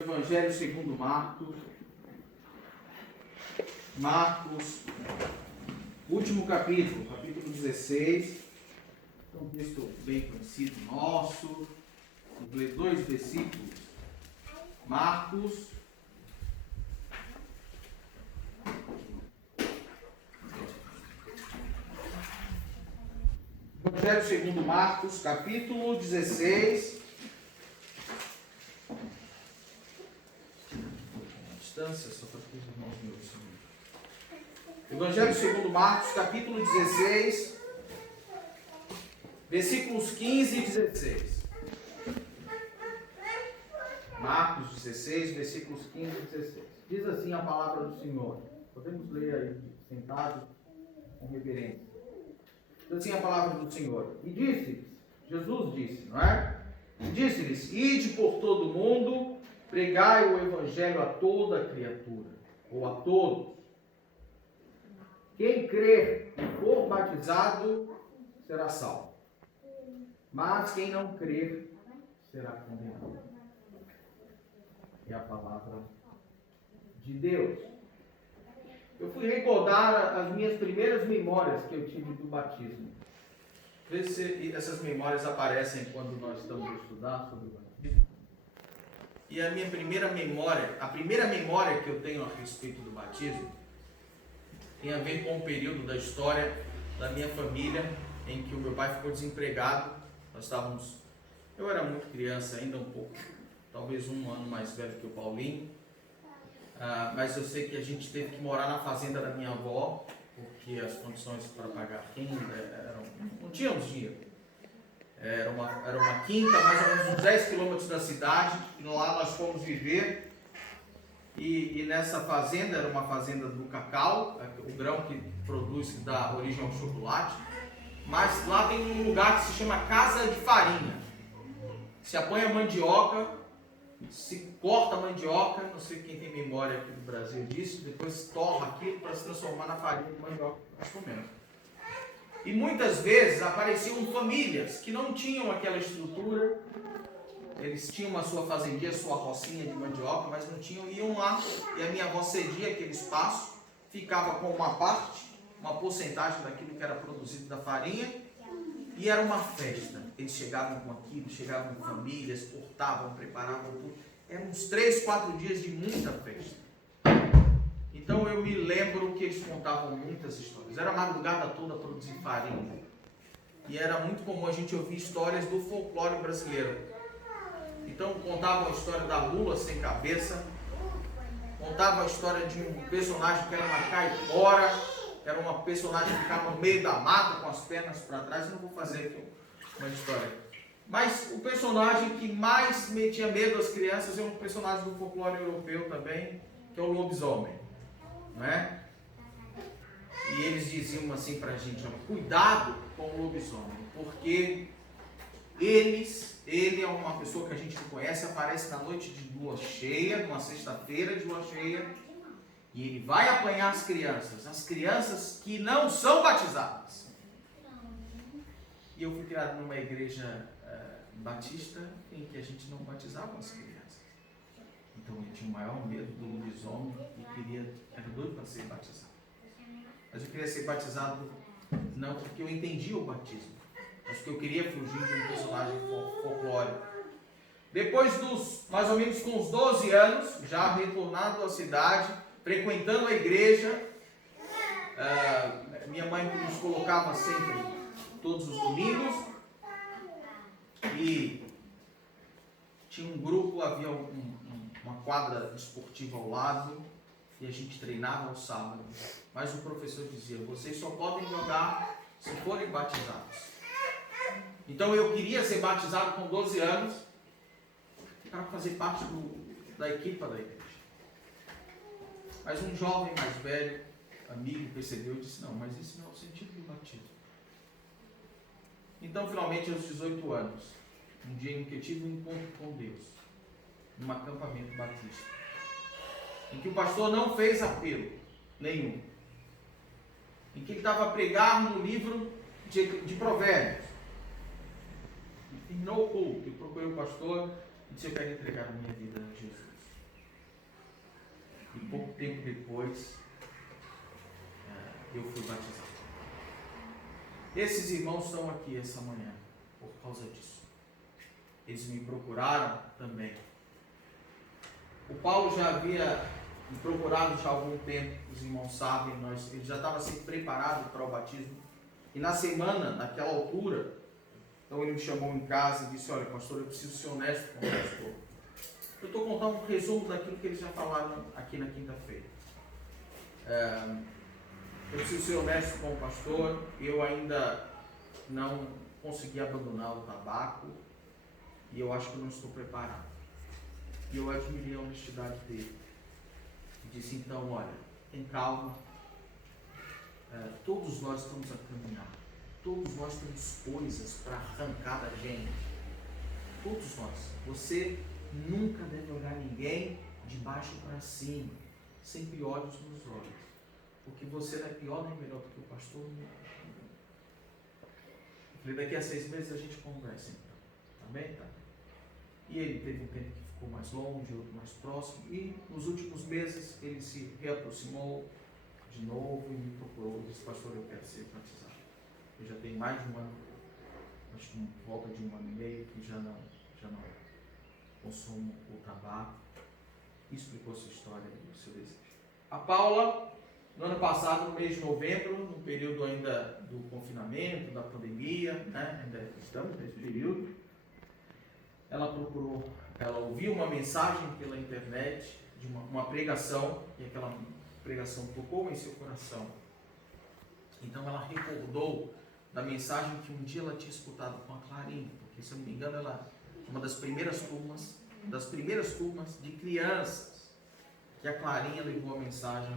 Evangelho segundo Marcos, último capítulo 16, é um texto bem conhecido nosso. Vamos ler 2 versículos. Marcos, Evangelho segundo Marcos, capítulo 16. Só para que os irmãos me ouçam. Evangelho segundo Marcos, capítulo 16, versículos 15 e 16. Marcos 16, versículos 15 e 16. Diz assim a palavra do Senhor. Podemos ler aí, sentado, com reverência. Diz assim a palavra do Senhor. E disse-lhes, Jesus disse, não é? E disse-lhes, ide por todo o mundo, pregai o evangelho a toda criatura, ou a todos. Quem crer e for batizado será salvo, mas quem não crer será condenado. É a palavra de Deus. Eu fui recordar as minhas primeiras memórias que eu tive do batismo. Vê se essas memórias aparecem quando nós estamos a estudar sobre o batismo. E a minha primeira memória que eu tenho a respeito do batismo tem a ver com o período da história da minha família em que o meu pai ficou desempregado. Eu era muito criança ainda, um pouco, talvez um ano mais velho que o Paulinho, mas eu sei que a gente teve que morar na fazenda da minha avó, porque as condições para pagar renda não tínhamos dinheiro. Era uma quinta, mais ou menos uns 10 quilômetros da cidade, e lá nós fomos viver. E nessa fazenda, era uma fazenda do cacau, o grão que produz, que dá origem ao chocolate. Mas lá tem um lugar que se chama Casa de Farinha. Se apanha mandioca, se corta a mandioca, não sei quem tem memória aqui do Brasil disso, depois torra aquilo para se transformar na farinha de mandioca que nós comemos. E muitas vezes apareciam famílias que não tinham aquela estrutura. Eles tinham a sua fazendinha, a sua rocinha de mandioca, mas não tinham, iam lá, e a minha avó cedia aquele espaço, ficava com uma parte, uma porcentagem daquilo que era produzido da farinha, e era uma festa. Eles chegavam com aquilo, chegavam em famílias, cortavam, preparavam tudo. Eram uns 3, 4 dias de muita festa. Então eu me lembro que eles contavam muitas histórias. Era a madrugada toda produzir farinha. E era muito comum a gente ouvir histórias do folclore brasileiro. Então contavam a história da lula sem cabeça, contavam a história de um personagem que era uma caipora, que era uma personagem que ficava no meio da mata com as pernas para trás. Eu não vou fazer aqui uma história. Mas o personagem que mais metia medo às crianças é um personagem do folclore europeu também, que é o lobisomem, não é? E eles diziam assim para a gente, cuidado com o lobisomem, porque ele é uma pessoa que a gente não conhece, aparece na noite de lua cheia, numa sexta-feira de lua cheia, e ele vai apanhar as crianças que não são batizadas. E eu fui criado numa igreja batista em que a gente não batizava as crianças. Então eu tinha o maior medo do lobisomem e era doido para ser batizado. Mas eu queria ser batizado não porque eu entendia o batismo, mas porque eu queria fugir de um personagem folclórico. Depois mais ou menos com uns 12 anos, já retornado à cidade, frequentando a igreja, minha mãe nos colocava sempre, todos os domingos, e tinha um grupo, havia uma quadra esportiva ao lado, e a gente treinava aos sábados. Mas o professor dizia, vocês só podem jogar se forem batizados. Então eu queria ser batizado com 12 anos para fazer parte da equipa da igreja. Mas um jovem mais velho, amigo, percebeu e disse, não, mas esse não é o sentido do batismo. Então finalmente aos 18 anos, um dia em que eu tive um encontro com Deus, num acampamento batista, em que o pastor não fez apelo nenhum, em que ele estava a pregar no livro de Provérbios. Terminou o culto, eu procurei o pastor e disse, eu quero entregar a minha vida a Jesus. tempo depois, eu fui batizado. Esses irmãos estão aqui essa manhã por causa disso. Eles me procuraram também. O Paulo já havia me procurado já há algum tempo, os irmãos sabem, ele já estava se preparado para o batismo. E na semana, naquela altura, então ele me chamou em casa e disse: olha, pastor, eu preciso ser honesto com o pastor. Eu estou contando um resumo daquilo que eles já falaram aqui na quinta-feira. Eu preciso ser honesto com o pastor, eu ainda não consegui abandonar o tabaco e eu acho que eu não estou preparado. E eu admirei a honestidade dele. E disse: então, olha, tem calma, todos nós estamos a caminhar, todos nós temos coisas para arrancar da gente, todos nós. Você nunca deve olhar ninguém de baixo para cima, sempre olhos nos olhos, porque você não é pior nem melhor do que o pastor. Eu falei: daqui a 6 meses a gente conversa então, tá bem? Tá? E ele teve um tempo que ficou mais longe, outro mais próximo, e nos últimos meses ele se reaproximou de novo e me procurou e disse: pastor, eu quero ser batizado. Eu já tenho mais de um ano, acho que volta de 1 ano e meio, que já não consumo o tabaco. E explicou sua história e o seu desejo. A Paula, no ano passado, no mês de novembro, no período ainda do confinamento, da pandemia, né? Ainda estamos nesse período, ela ouviu uma mensagem pela internet, de uma pregação, e aquela pregação tocou em seu coração. Então ela recordou da mensagem que um dia ela tinha escutado com a Clarinha, porque, se eu não me engano, ela é uma das primeiras turmas de crianças que a Clarinha levou a mensagem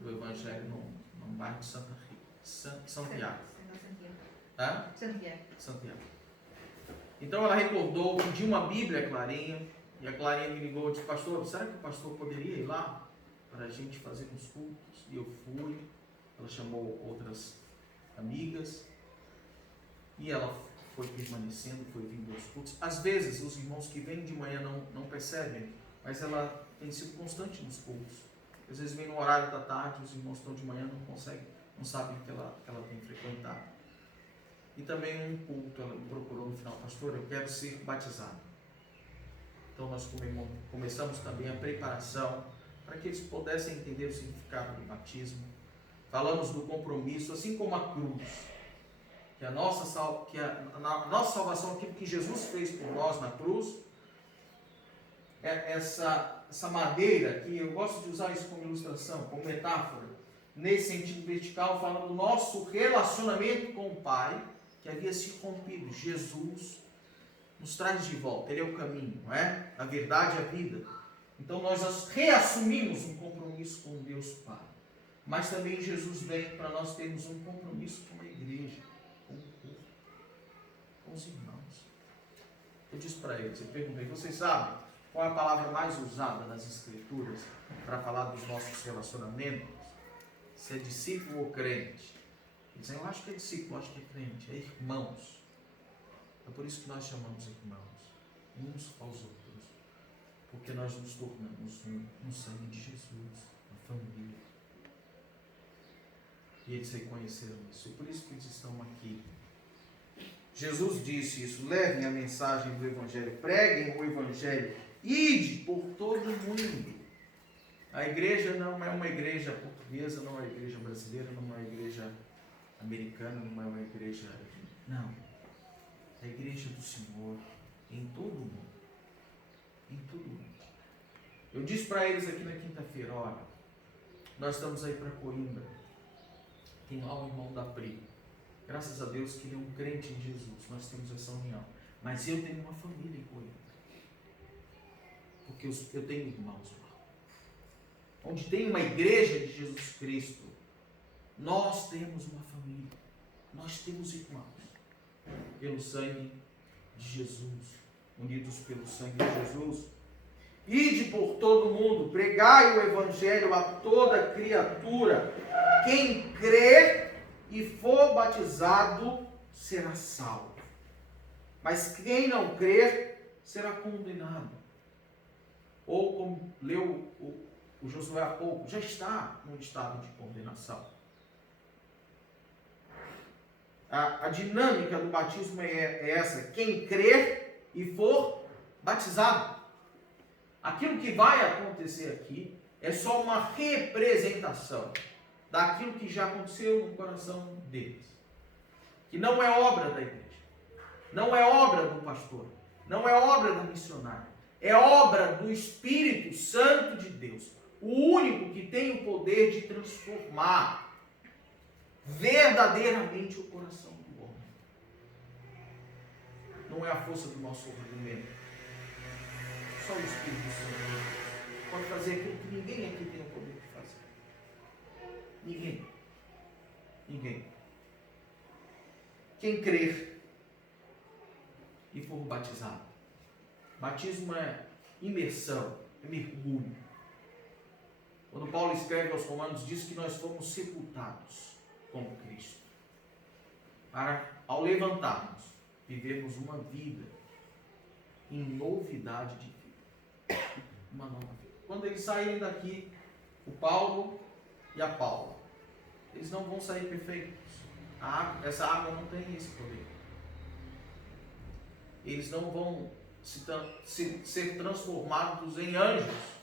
do Evangelho no bairro de Santiago. Santiago. Então ela recordou, pediu uma Bíblia a Clarinha, e a Clarinha me ligou e disse: pastor, será que o pastor poderia ir lá para a gente fazer uns cultos? E eu fui. Ela chamou outras amigas e ela foi permanecendo, foi vindo aos cultos. Às vezes os irmãos que vêm de manhã não percebem, mas ela tem sido constante nos cultos. Às vezes vem no horário da tarde, os irmãos estão de manhã, não sabem que ela tem frequentado. E também um culto, ela me procurou no final: pastor, eu quero ser batizado. Então nós começamos também a preparação para que eles pudessem entender o significado do batismo. Falamos do compromisso, assim como a cruz, que a nossa salvação, aquilo que Jesus fez por nós na cruz, é essa madeira, que eu gosto de usar isso como ilustração, como metáfora, nesse sentido vertical, falando do nosso relacionamento com o Pai, que havia se rompido. Jesus nos traz de volta, Ele é o caminho, não é? A verdade e a vida. Então nós reassumimos um compromisso com Deus Pai. Mas também Jesus vem para nós termos um compromisso com a igreja, com o corpo, com os irmãos. Eu disse para eles, eu perguntei: vocês sabem qual é a palavra mais usada nas Escrituras para falar dos nossos relacionamentos? Se é discípulo ou crente? Eles dizem: eu acho que é discípulo, eu acho que é crente, é irmãos. É por isso que nós chamamos irmãos, uns aos outros, porque nós nos tornamos no sangue de Jesus, a família. E eles reconheceram isso, e por isso que eles estão aqui. Jesus disse isso: levem a mensagem do Evangelho, preguem o Evangelho, ide por todo mundo. A igreja não é uma igreja portuguesa, não é uma igreja brasileira, não é uma igreja americana, não é uma igreja... Não. É a igreja do Senhor em todo o mundo. Em todo o mundo. Eu disse para eles aqui na quinta-feira: olha, nós estamos aí para Coimbra. Tem lá o irmão da Pri. Graças a Deus que ele é um crente em Jesus. Nós temos essa união. Mas eu tenho uma família em Coimbra. Porque eu tenho irmãos lá. Onde tem uma igreja de Jesus Cristo, nós temos uma família. Nós temos irmãos. Pelo sangue de Jesus. Unidos pelo sangue de Jesus. Ide por todo mundo, pregai o Evangelho a toda criatura. Quem crer e for batizado será salvo. Mas quem não crer será condenado. Ou como leu O Josué há pouco já está num estado de condenação. A dinâmica do batismo é essa: quem crer e for batizado. Aquilo que vai acontecer aqui é só uma representação daquilo que já aconteceu no coração deles. Que não é obra da igreja, não é obra do pastor, não é obra da missionária, é obra do Espírito Santo de Deus, o único que tem o poder de transformar verdadeiramente o coração do homem. Não é a força do nosso argumento, só o Espírito Santo pode fazer aquilo que ninguém aqui tem o poder de fazer. Ninguém. Quem crer e for batizado. Batismo é imersão, é mergulho. Quando Paulo escreve aos Romanos, diz que nós fomos sepultados com Cristo, para, ao levantarmos, vivermos uma vida em novidade de vida. Uma nova vida. Quando eles saírem daqui, o Paulo e a Paula, eles não vão sair perfeitos. Essa água não tem esse poder. Eles não vão ser transformados em anjos.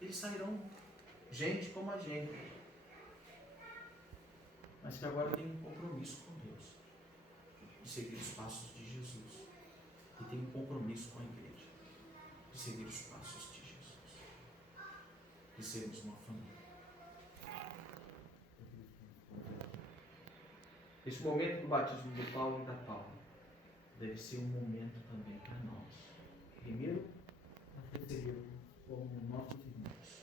Eles sairão gente como a gente, mas que agora tem um compromisso com Deus, de seguir os passos de Jesus, e tem um compromisso com a igreja, de seguir os passos de Jesus, de sermos uma família. Esse momento do batismo do Paulo e da Paula deve ser um momento também para nós. Primeiro, nós recebemos como nossos irmãos.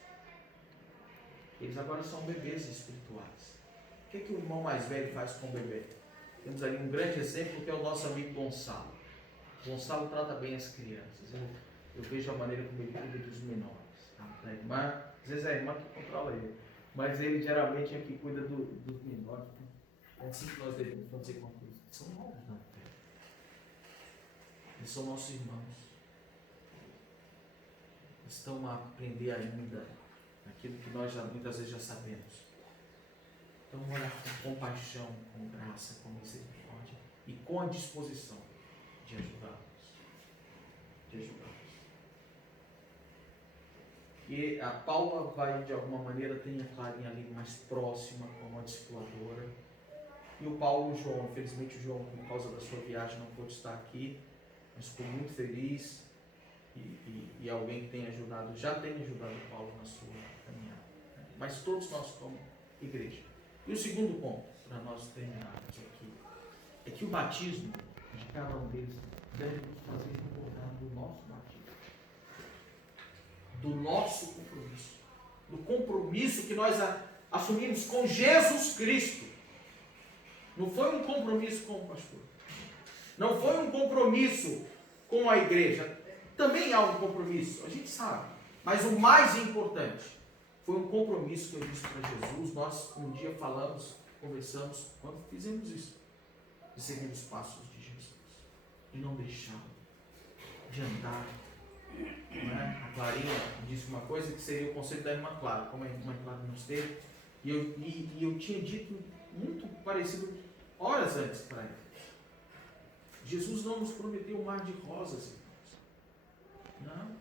Eles agora são bebês espirituais. O que o irmão mais velho faz com o bebê? Temos ali um grande exemplo que é o nosso amigo Gonçalo. Gonçalo trata bem as crianças. Eu vejo a maneira como ele cuida dos menores. A irmã, às vezes é a irmã que controla ele, mas ele geralmente é que cuida dos menores. É assim que nós devemos fazer com eles. São novos na fé. Eles são nossos irmãos. Eles estão a aprender ainda aquilo que nós muitas vezes já sabemos. Então, olhar com compaixão, com graça, com misericórdia e com a disposição de ajudá-los. E a Paula vai, de alguma maneira, ter a Clarinha ali mais próxima, como a discipuladora. E o Paulo e o João, infelizmente o João, por causa da sua viagem, não pôde estar aqui, mas ficou muito feliz e alguém que tem ajudado, já tem ajudado o Paulo na sua caminhada. Mas todos nós como igreja. E o segundo ponto, para nós terminarmos aqui, é que o batismo de cada um deles deve nos fazer recordar do nosso batismo, do nosso compromisso, do compromisso que nós assumimos com Jesus Cristo. Não foi um compromisso com o pastor. Não foi um compromisso com a igreja. Também há um compromisso, a gente sabe. Mas o mais importante foi um compromisso que eu disse para Jesus. Nós um dia falamos, conversamos, quando fizemos isso. De seguir os passos de Jesus. De não deixar de andar. Não é? A Clarinha disse uma coisa que seria o conceito da irmã Clara. Como a irmã Clara nos teve. E eu tinha dito muito parecido horas antes para ele. Jesus não nos prometeu um mar de rosas, irmãos. Não.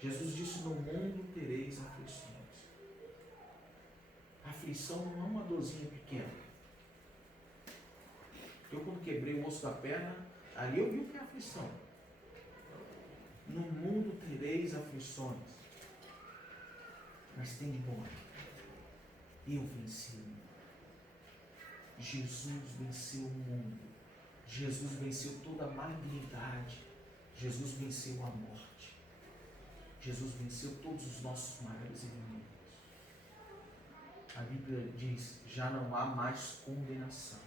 Jesus disse: no mundo tereis aflições. A aflição não é uma dorzinha pequena. Eu, quando quebrei o osso da perna, ali eu vi o que é aflição. No mundo tereis aflições, mas tem de bom ânimo. Eu venci o mundo. Jesus venceu o mundo. Jesus venceu toda a malignidade. Jesus venceu a morte. Jesus venceu todos os nossos maiores inimigos. A Bíblia diz: já não há mais condenação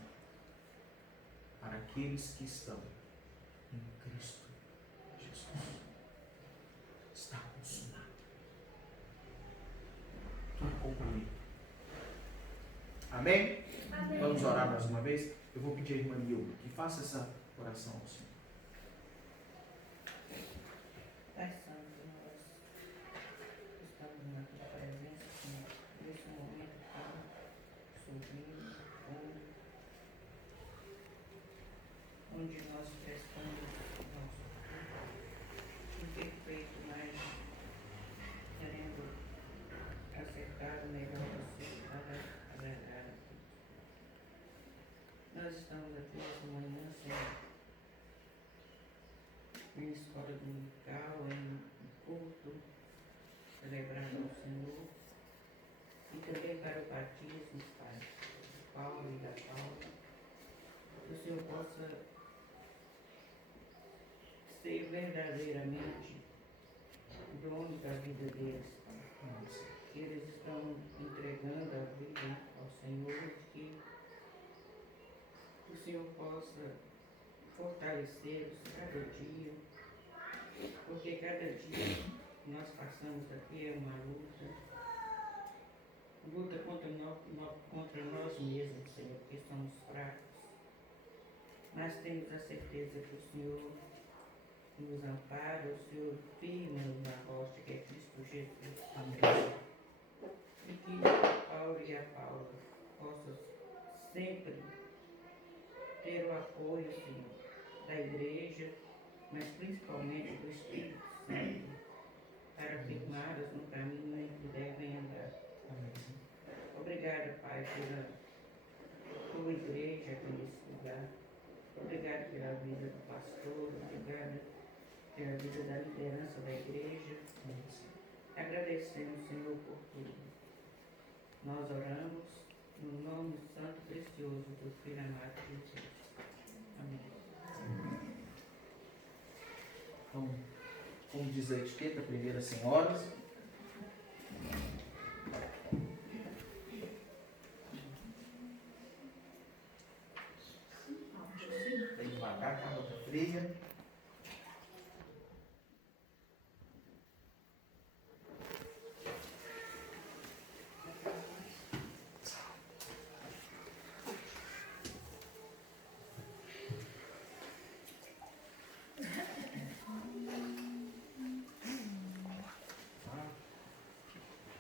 para aqueles que estão em Cristo Jesus. Está consumado. Tudo concluído. Amém? Amém? Vamos orar mais uma vez? Eu vou pedir à irmã Nilma que faça essa oração ao Senhor. possa ser verdadeiramente dono da vida deles, Pai. Que eles estão entregando a vida ao Senhor, que o Senhor possa fortalecê-los cada dia, porque cada dia nós passamos aqui é uma luta contra nós mesmos, Senhor, porque somos fracos. Mas temos a certeza que o Senhor nos ampara, o Senhor firma-nos na rocha que é Cristo Jesus. Amém. E que o Paulo e a Paula possam sempre ter o apoio, Senhor, da igreja, mas principalmente do Espírito Santo, para firmá-las no caminho em que devem andar. Amém. Obrigada, Pai, pela tua igreja aqui nesse lugar. Obrigada pela vida do pastor, obrigada pela vida da liderança da igreja. Agradecemos, Senhor, por tudo. Nós oramos no nome santo e precioso do Filho amado de Jesus. Amém. Então, como diz a etiqueta, primeiras senhoras. Bem devagar, com a boca fria.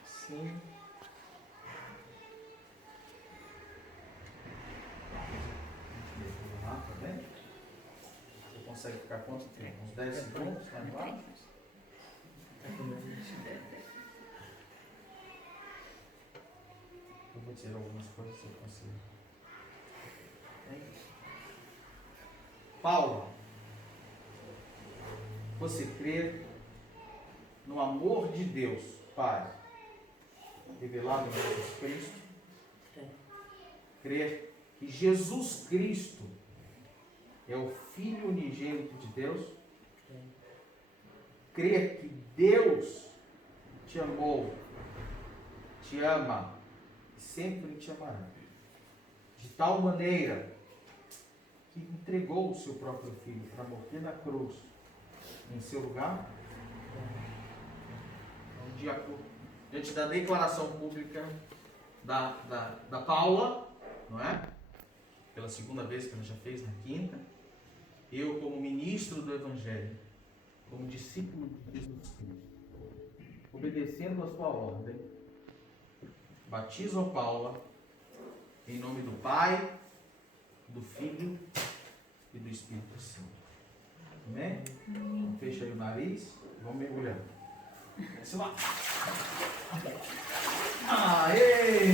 Sim. Lá, tá bem? Você consegue ficar quanto tempo? Uns 10 segundos? Tá embaixo? Eu vou tirar algumas coisas se eu consigo. Paulo, você crê no amor de Deus, Pai, revelado em Jesus Cristo? Crê que Jesus Cristo é o Filho unigênito de Deus? Crê que Deus te amou, te ama e sempre te amará, de tal maneira que entregou o seu próprio Filho para morrer na cruz em seu lugar? Diante da declaração pública da Paula, não é? Pela segunda vez que ela já fez, na quinta, eu, como ministro do Evangelho, como discípulo de Jesus Cristo, obedecendo a sua ordem, batizo a Paula em nome do Pai, do Filho e do Espírito Santo. Amém? Então, fecha aí o nariz e vamos mergulhando. Desce lá. Aê!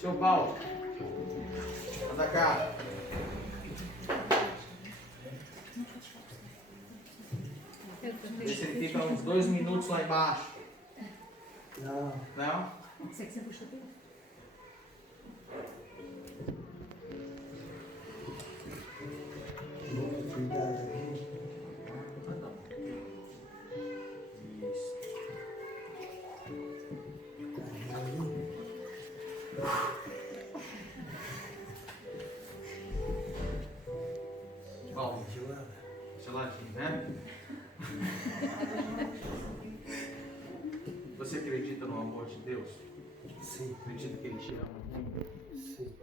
Seu Paulo, anda cá. Vê se ele fica uns 2 minutos lá embaixo. Não? Você que você puxou dele? Muito cuidado aqui. Isso. Bom, geladinho, né? Você acredita no amor de Deus? Sim. Acredita que Ele te ama muito? Sim.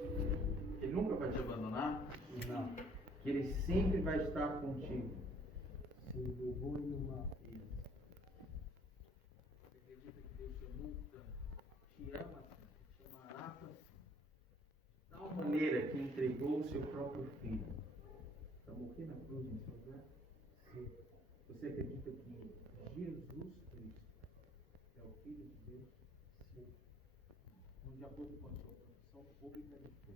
Ele nunca vai te abandonar? Não. Que Ele sempre vai estar contigo. Sim, do bom e do mal. Você acredita que Deus te ama tanto, te ama tanto, te amará tanto, de tal maneira que entregou o seu próprio Filho para morrer na cruz em seu lugar? Sim. Você acredita que Jesus Cristo é o Filho de Deus? Sim. De acordo com a sua profissão pública de fé,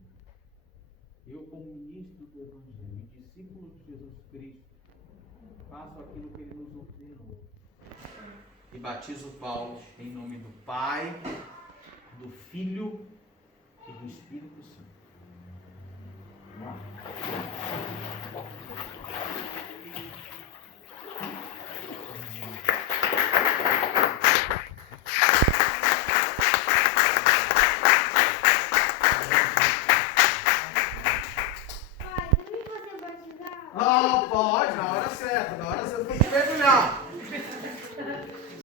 eu, como ministro do Evangelho e discípulo de Jesus Cristo, faço aquilo que ele nos ordenou. E batizo o Paulo em nome do Pai, do Filho e do Espírito Santo. Vamos lá. Pai, também você batizar? Oh,